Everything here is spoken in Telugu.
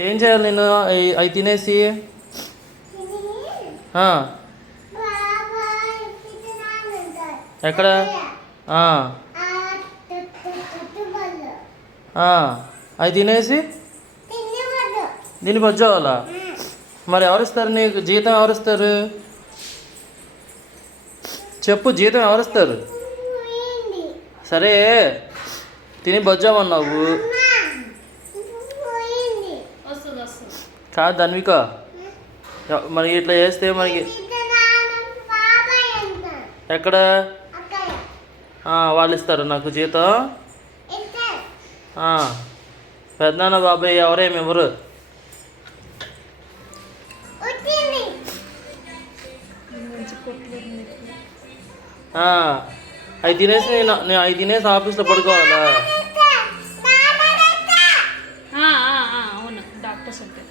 ఏం చేయాలి నేను అవి తినేసి? ఎక్కడ? అవి తినేసి దీన్ని బజ్జోవాలా? మరి ఎవరిస్తారు నీకు జీతం? ఎవరిస్తారు చెప్పు, జీతం ఎవరిస్తారు? సరే తిని బజ్జామన్నావు కాదు ధన్విక, మరి ఇట్లా చేస్తే మనకి ఎక్కడ వాళ్ళు ఇస్తారు నాకు జీతం? పెద్దనాన్న బాబాయ్ ఎవరేమి ఎవరు? అవి తినేసి నేను అవి తినేసి ఆఫీస్లో పడుకోవాలా? అవును డాక్టర్స్ ఉంటాయి.